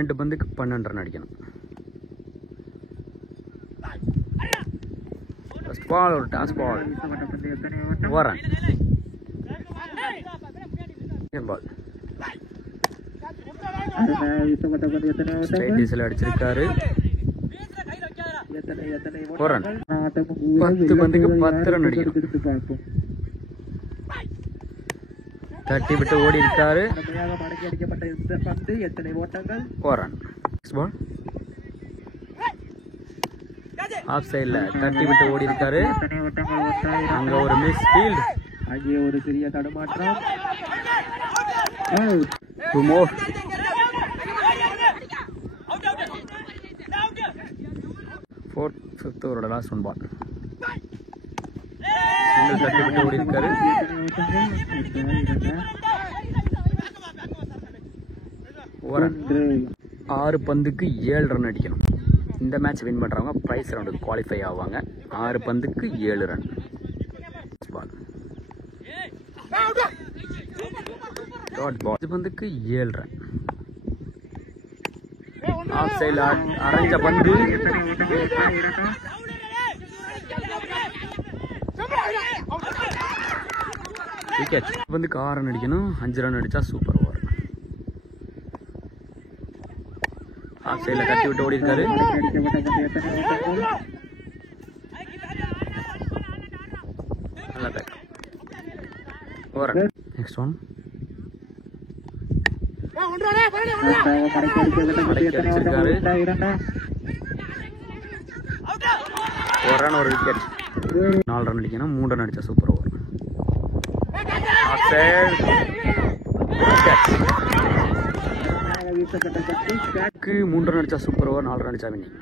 2 பந்துக்கு 12 run அடிக்கணும். First ball ஒரு டாஸ் ball. Over run ball. Straight டீசல் அடிச்சிருக்காரு. Over run. 10 பந்துக்கு 10 ரன் அடிக்கணும். தட்டி விட்டு ஓடி இருக்காரு. Over run. பால் ஆஃப் சைட்ல தட்டி விட்டு ஓடி இருக்காரு. அங்க ஒரு மிஸ் ஃபீல்ட். அங்கே ஒரு சிறிய தடுமாற்றம். 2 more. 4th 5th ஓவரோட லாஸ்ட் ஒன் பால். சிங்கிள் தட்டி விட்டு ஓடி இருக்காரு. Over run. 6 பந்துக்கு 7 ரன் அடிக்கணும். இந்த மேட்ச் வின் பண்றவங்க பிரைஸ் ரவுண்டுக்கு குவாலிஃபை ஆவாங்க. 6 பந்துக்கு 7 ரன். Ball dot ball. 5 பந்துக்கு 7 ரன். ஆஃப் சைடுல அரைஞ்ச பந்து. விக்கெட். பந்துக்கு 6 ரன் அடிக்கணும். 5 ரன் அடிச்சா சூப்பர் ஓவர். ஆஃப் சைடுல கட்டி விட்டு ஓடி இருக்காரு. நல்லா back. Over run. Next one. அடிச்சிருக்காரு. ஒரு ரன் ஒரு விக்கெட். 4 ரன் அடிக்கணும். 3 ரன் அடிச்சா சூப்பர் ஓவர். 3 ரன் அடிச்சா சூப்பர் ஓவர். 4 ரன் அடிச்சா வின்னிங்.